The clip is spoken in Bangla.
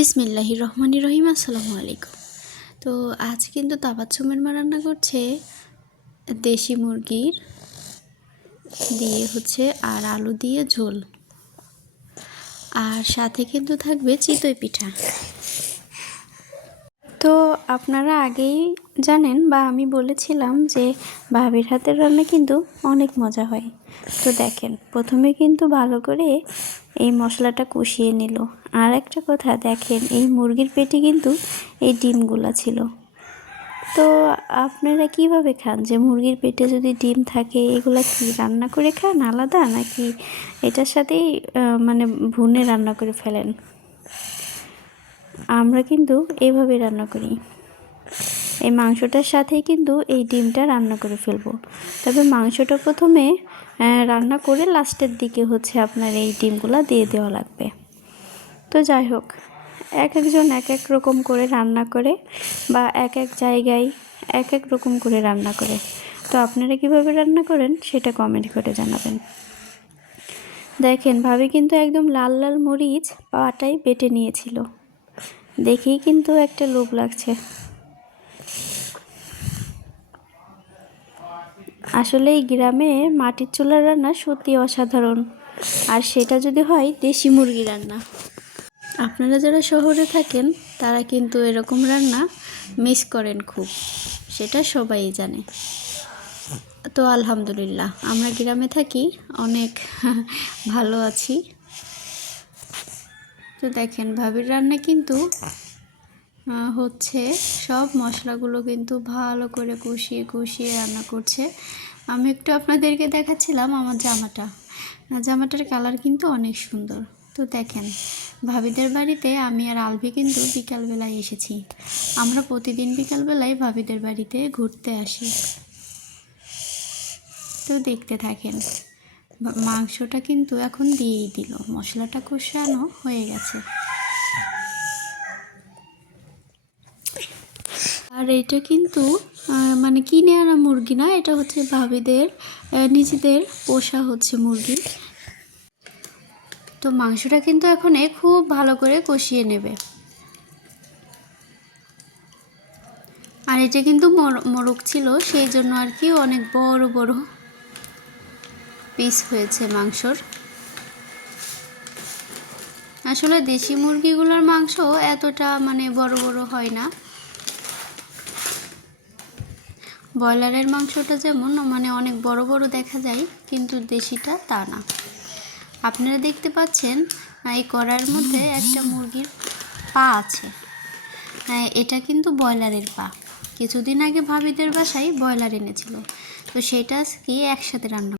বিসমিল্লাহির রহমানির রহিম। আসসালামু আলাইকুম। তো আজ কিন্তু তাবাচ্ছুমের মা রান্না করছে দেশি মুরগির দিয়ে আর আলু দিয়ে ঝোল, আর সাথে কিন্তু থাকবে চিতই পিঠা। তো আপনারা আগেই জানেন বা আমি বলেছিলাম যে ভাবির হাতের রান্না কিন্তু অনেক মজা হয়। তো দেখেন, প্রথমে কিন্তু ভালো করে এই মশলাটা কষিয়ে নিল। আর একটা কথা দেখেন, এই মুরগির পেটে কিন্তু এই ডিমগুলা ছিল। তো আপনারা কিভাবে খান যে মুরগির পেটে যদি ডিম থাকে, এগুলা কি রান্না করে খান আলাদা, নাকি এটার সাথেই মানে ভুনে রান্না করে ফেলেন? আমরা কিন্তু এইভাবে রান্না করি। এই মাংসটার সাথেই কিন্তু এই ডিমটা রান্না করে ফেলবো। তবে মাংসটা প্রথমে রান্না করে লাস্টের দিকে আপনার এই ডিমগুলো দিয়ে দেওয়া লাগবে। তো যাই হোক, এক একজন এক এক রকম করে রান্না করে, বা এক এক জায়গায় এক এক রকম করে রান্না করে। তো আপনারা কিভাবে রান্না করেন সেটা কমেন্ট করে জানাবেন। দেখেন, ভাবি কিন্তু একদম লাল লাল মরিচ পাটায় বেটে নিয়েছিল, দেখেই কিন্তু একটা লোভ লাগছে। আসলে এই গ্রামে মাটির চুলার রান্না সত্যি অসাধারণ, আর সেটা যদি হয় দেশি মুরগি রান্না। আপনারা যারা শহরে থাকেন তারা কিন্তু এরকম রান্না মিস করেন খুব, সেটা সবাই জানে। তো আলহামদুলিল্লাহ, আমরা গ্রামে থাকি, অনেক ভালো আছি। তো দেখেন, ভাবির রান্না কিন্তু সব মশলাগুলো কিন্তু ভালো করে কষিয়ে কষিয়ে রান্না করছে। আমি একটু আপনাদেরকে দেখাচ্ছিলাম আমার জামাটার কালার কিন্তু অনেক সুন্দর। তো দেখেন, ভাবিদের বাড়িতে আমি আর আলভি কিন্তু বিকালবেলায় এসেছি। আমরা প্রতিদিন বিকালবেলায় ভাবিদের বাড়িতে ঘুরতে আসি। তো দেখতে থাকেন, মাংসটা কিন্তু এখন দিয়েই দিল, মশলাটা কষানো হয়ে গেছে। আর এটা কিন্তু মানে কিনে আনা মুরগি না, এটা ভাবিদের নিজেদের পোষা মুরগি। তো মাংসটা কিন্তু এখন খুব ভালো করে কষিয়ে নেবে। আর এটা কিন্তু মোরগ ছিল, সেই জন্য আর কি অনেক বড় বড় পিস হয়েছে মাংসর। আসলে দেশি মুরগিগুলোর মাংস এতটা মানে বড় বড় হয় না। ব্রয়লারের মাংসটা যেমন মানে অনেক বড় বড় দেখা যায়, কিন্তু দেশিটা তা না। আপনারা দেখতে পাচ্ছেন এই কড়াইয়ের মধ্যে একটা মুরগির পা আছে। এটা কিন্তু ব্রয়লারের পা। কিছুদিন আগে ভাবিদের বাসায় ব্রয়লার এনেছিল, তো সেটা আজকে একসাথে রান্না